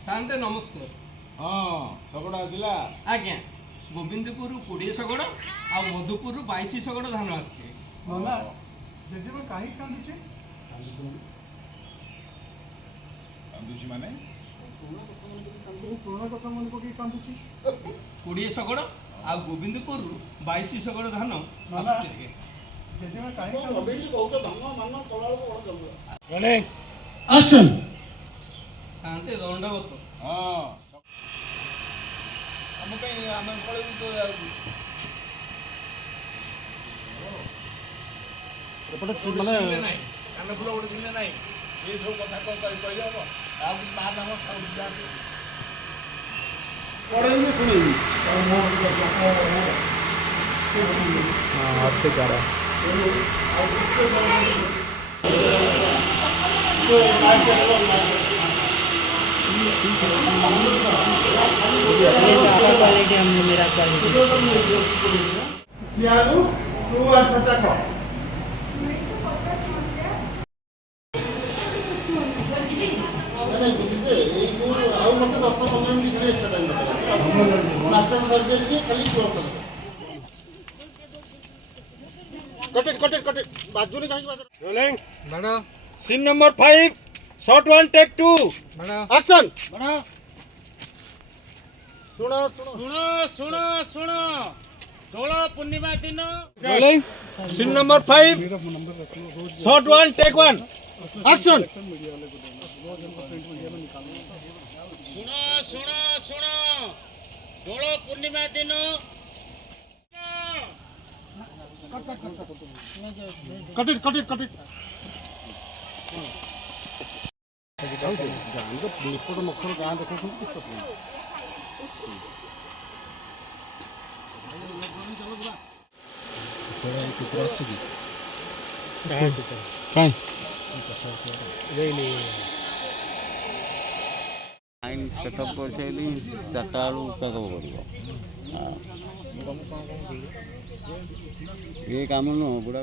शांते नमस्कार। हाँ शगड़ आसला आज्ञा गोविंदपुर 20 शगड़ आ मधुपुर 22 शगड़ धान आसचे। नला जेजेबा काहे कांदुचे कांदुची माने पुराना कथा मन पकई कांदुची 20 शगड़ आ गोविंदपुर 22 शगड़ धान नला आसचे। जेजेबा काहे कांदुचे एक्शन शांते दंडवत। हाँ हम कहीं हम पड़े तो एपटे माने कान फुल गोटे जिले ना ये सब कथा कहले हम आ बात हम सब जाते पड़े सुनेगी हां आपसे कह रहा हमने मेरा तू और छोटा को ଆଉ ମତେ 10-15 ମିନିଟ୍ ଭିତରେ ଏକ୍ସଟ୍ରା ଟାଇମ୍ ଦରକାର ମାଷ୍ଟର ସର୍ଜରୀ ଖାଲି କୋର୍ସ कटे बाजूने काहे बाजू रोलिंग बड़ा सीन नंबर 5 शॉट 1 टेक 2 बड़ा एक्शन बड़ा सुनो दोल पूर्णिमा दिन rolling scene number 5 shot 1 take 1 action सुनो दोल पूर्णिमा दिन कट निपट मखर गाँ देख लाइन सेटअप कर चार्टा बेलू पैकअप कर ये कम नुह बुढ़ा